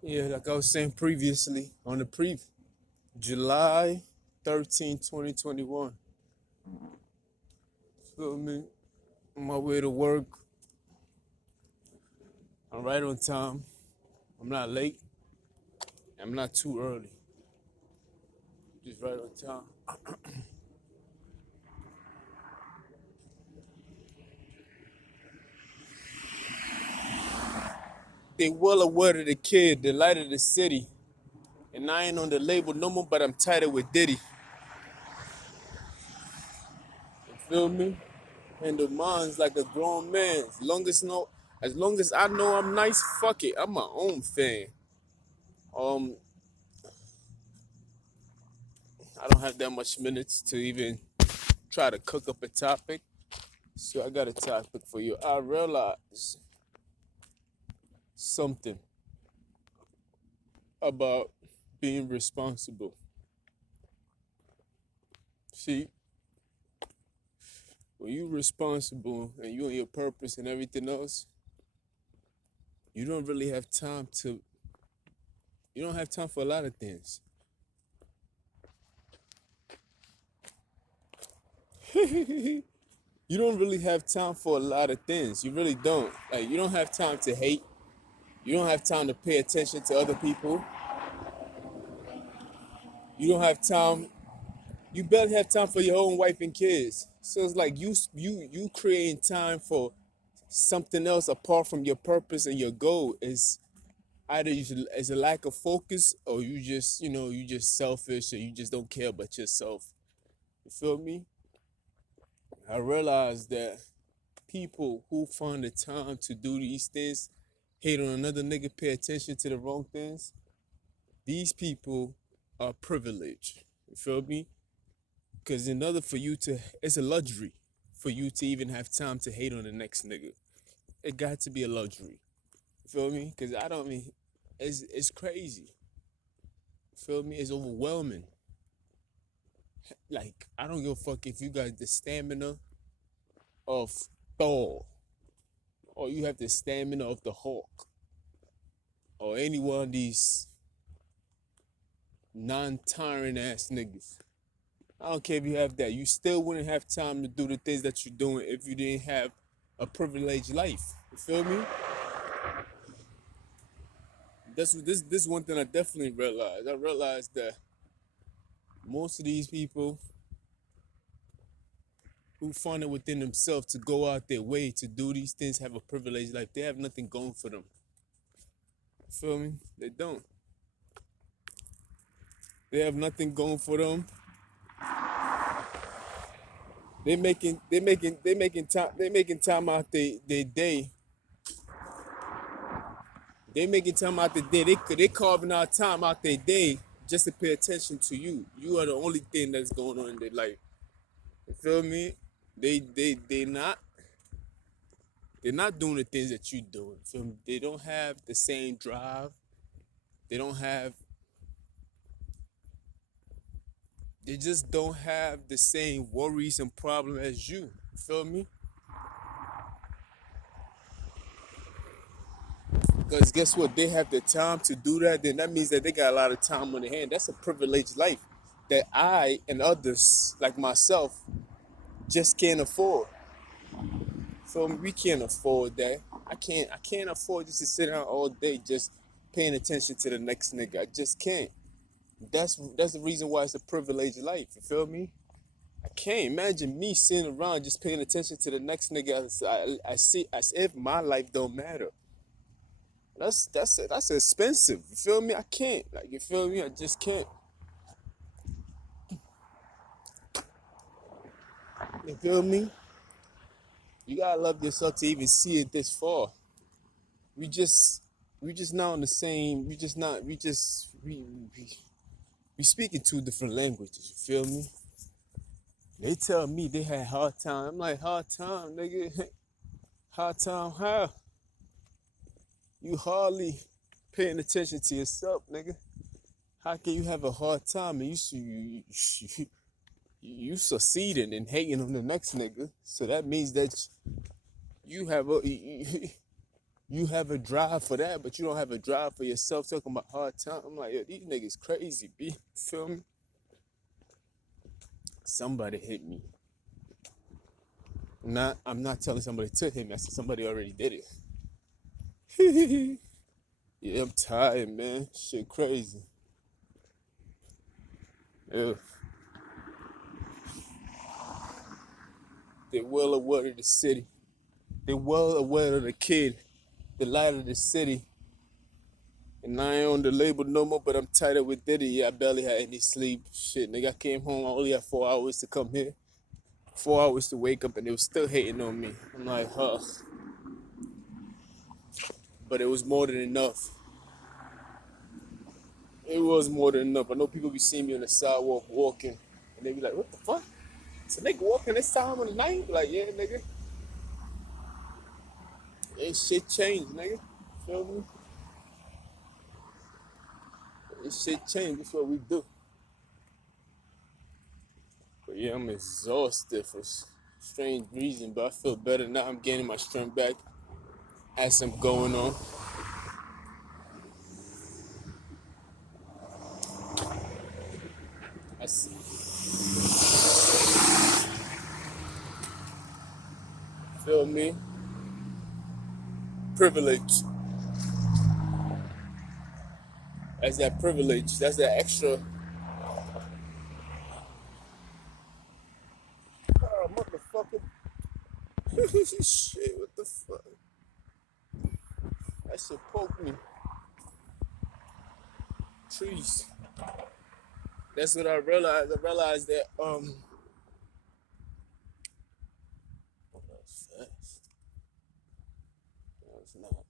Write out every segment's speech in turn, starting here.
Yeah, like I was saying previously on the July 13, 2021. Feel me? On my way to work. I'm right on time. I'm not late. I'm not too early. Just right on time. They well aware of the kid, the light of the city. And I ain't on the label no more, but I'm tighter with Diddy. You feel me? And the mind's like a grown man. As long as I know I'm nice, fuck it. I'm my own fan. Um, I don't have that much minutes to even try to cook up a topic. So I got a topic for you. I realize something about being responsible. See, when you're responsible and you on your purpose and everything else, you don't really have time to. You don't have time for a lot of things. You don't really have time for a lot of things. You really don't. Like you don't have time to hate. You don't have time to pay attention to other people. You don't have time. You barely have time for your own wife and kids. So it's like you creating time for something else apart from your purpose and your goal is either it's a lack of focus or you just selfish or you just don't care about yourself. You feel me? I realized that people who find the time to do these things, hate on another nigga, pay attention to the wrong things, these people are privileged. You feel me? Because in order for you to, it's a luxury for you to even have time to hate on the next nigga. It got to be a luxury. You feel me? Because I don't mean, it's crazy. You feel me? It's overwhelming. Like, I don't give a fuck if you got the stamina of Thor or you have the stamina of the Hulk or any one of these non-tiring ass niggas. I don't care if you have that. You still wouldn't have time to do the things that you're doing if you didn't have a privileged life. You feel me? That's what this one thing I definitely realized. I realized that most of these people who find it within themselves to go out their way to do these things have a privileged life. They have nothing going for them. You feel me? They don't. They have nothing going for them. They making time out their day. They making time out the day. They carving out time out their day just to pay attention to you. You are the only thing that's going on in their life. You feel me? They not they're not doing the things that you doing. Feel me? They don't have the same drive. They don't have they just don't have the same worries and problems as you. Feel me? Because guess what? They have the time to do that, then that means that they got a lot of time on their hand. That's a privileged life that I and others like myself just can't afford. So we can't afford that. I can't afford just to sit down all day just paying attention to the next nigga. I just can't. That's the reason why it's a privileged life. You feel me? I can't imagine me sitting around just paying attention to the next nigga. I see as if my life don't matter. That's expensive. You feel me? I can't. Like you feel me? I just can't. You feel me? You gotta love yourself to even see it this far. We just we just not on the same. We just not. We speaking two different languages. You feel me? They tell me they had hard time. I'm like hard time, nigga. Hard time how? You hardly paying attention to yourself, nigga. How can you have a hard time and you succeeding and hating on the next nigga? So that means that you have a You have a drive for that, but you don't have a drive for yourself. Talking about hard time. I'm like, yo, these niggas crazy, B. Feel me? Somebody hit me. I'm not telling somebody to hit me. I said somebody already did it. Yeah, I'm tired, man. Shit crazy. Yeah. They're well aware of the city. They're well aware of the kid, the light of the city. And I ain't on the label no more, but I'm tired with Diddy. Yeah, I barely had any sleep. Shit, nigga, I came home. I only had 4 hours to come here. 4 hours to wake up, and they was still hating on me. I'm like, huh. But it was more than enough. It was more than enough. I know people be seeing me on the sidewalk walking, and they be like, what the fuck? It's a nigga walking this time of the night? Like, yeah, nigga. Ain't shit changed, nigga. Feel me? Ain't shit changed. That's what we do. But yeah, I'm exhausted for strange reason, but I feel better now. I'm gaining my strength back as I'm going on. I feel me? Privilege. That's that privilege. That's that extra. Oh, motherfucker. Shit, what the fuck? That shit poked me. Trees. That's what I realized. I realized that, oh, that was fast. That's not.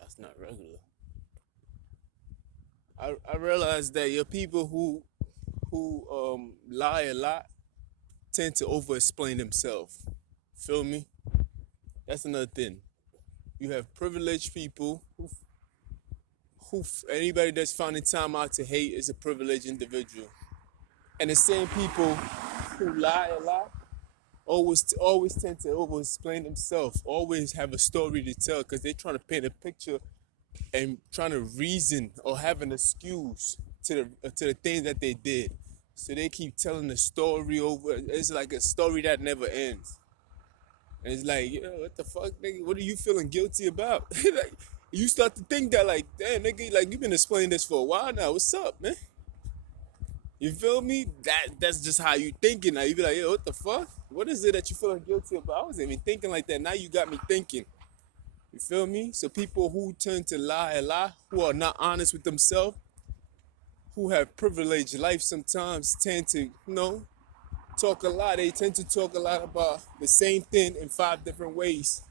That's not regular. I realized that your people who lie a lot tend to over explain themselves. Feel me? That's another thing. You have privileged people who anybody that's finding time out to hate is a privileged individual. And the same people who lie a lot always tend to over explain themselves, always have a story to tell because they're trying to paint a picture and trying to reason or have an excuse to the things that they did. So they keep telling the story over. It's like a story that never ends. And it's like, yo, what the fuck, nigga? What are you feeling guilty about? Like, you start to think that, like, damn, nigga, like you've been explaining this for a while now. What's up, man? You feel me? That's just how you thinking now. You be like, yo, what the fuck? What is it that you feeling guilty about? I wasn't even thinking like that. Now you got me thinking. You feel me? So people who tend to lie a lot, who are not honest with themselves, who have privileged life sometimes tend to, talk a lot. They tend to talk a lot about the same thing in 5 different ways,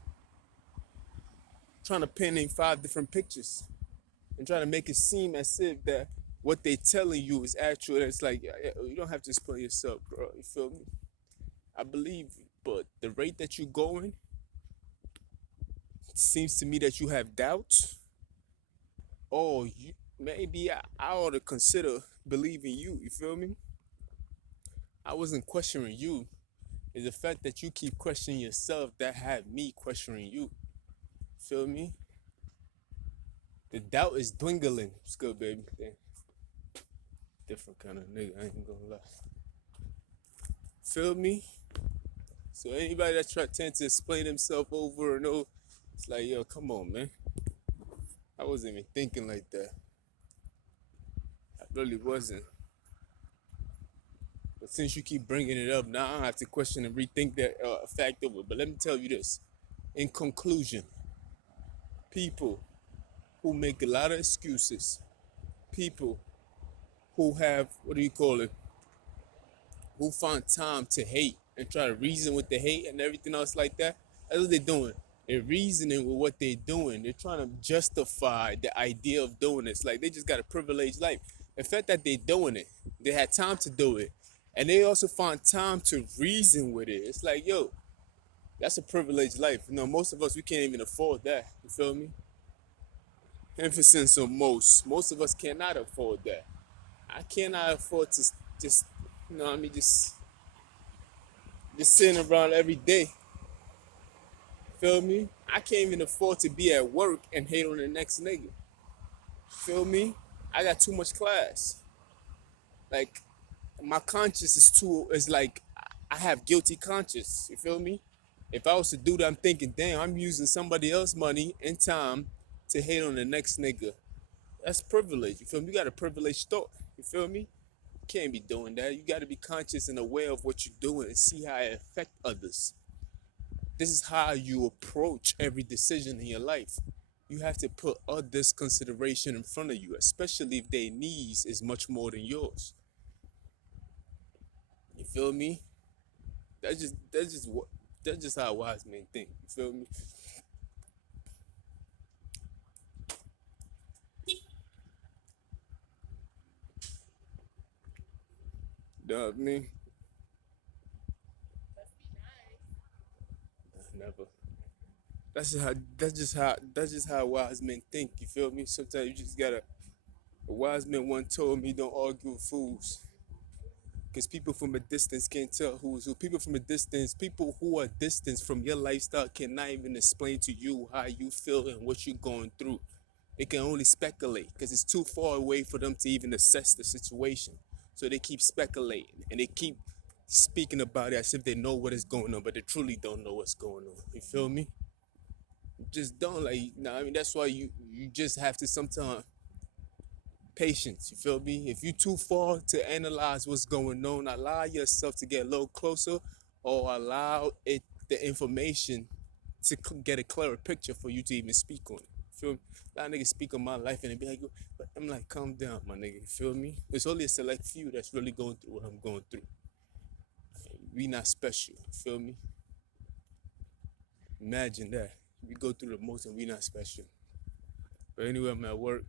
trying to paint in 5 different pictures and trying to make it seem as if that what they telling you is actual. It's like, you don't have to explain yourself, bro. You feel me? I believe, but the rate that you're going, it seems to me that you have doubts. Or maybe I ought to consider believing you. You feel me? I wasn't questioning you. It's the fact that you keep questioning yourself that had me questioning you. Feel me? The doubt is dwindling. It's good, baby. Different kind of nigga, I ain't gonna lie. Feel me? So anybody that tend to explain himself over and over, it's like, yo, come on, man. I wasn't even thinking like that. I really wasn't. But since you keep bringing it up, now I have to question and rethink that fact over. But let me tell you this. In conclusion, people who make a lot of excuses, people who have, who find time to hate and try to reason with the hate and everything else like that, that's what they're doing. They're reasoning with what they're doing. They're trying to justify the idea of doing this. Like they just got a privileged life. The fact that they're doing it, they had time to do it. And they also find time to reason with it. It's like, yo, that's a privileged life. Most of us, we can't even afford that. You feel me? Emphasis on most. Most of us cannot afford that. I cannot afford to just, just sitting around every day Feel me? I can't even afford to be at work and hate on the next nigga. Feel me? I got too much class. Like my conscience is like I have guilty conscience. You feel me? If I was to do that, I'm thinking, damn, I'm using somebody else's money and time to hate on the next nigga. That's privilege. You feel me? You got a privileged thought. You feel me? You can't be doing that. You got to be conscious and aware of what you're doing and see how it affect others. This is how you approach every decision in your life. You have to put others' consideration in front of you, especially if their needs is much more than yours. You feel me? That's just how wise men think. You feel me? You know what I mean? Never. That's just how wise men think. You feel me? Sometimes you just gotta. A wise man one told me, don't argue with fools. Because people from a distance can't tell who's who. People who are distant from your lifestyle cannot even explain to you how you feel and what you're going through. They can only speculate because it's too far away for them to even assess the situation. So they keep speculating and they keep speaking about it as if they know what is going on, but they truly don't know what's going on. You feel me? Just don't like. Nah, I mean that's why you just have to sometimes patience. You feel me? If you too far to analyze what's going on, allow yourself to get a little closer, or allow it the information to get a clearer picture for you to even speak on it. Feel me? A lot of niggas speak on my life and they be like, but I'm like, calm down, my nigga. You feel me? There's only a select few that's really going through what I'm going through. We not special. You feel me? Imagine that. We go through the most and we not special. But anyway, I'm at work.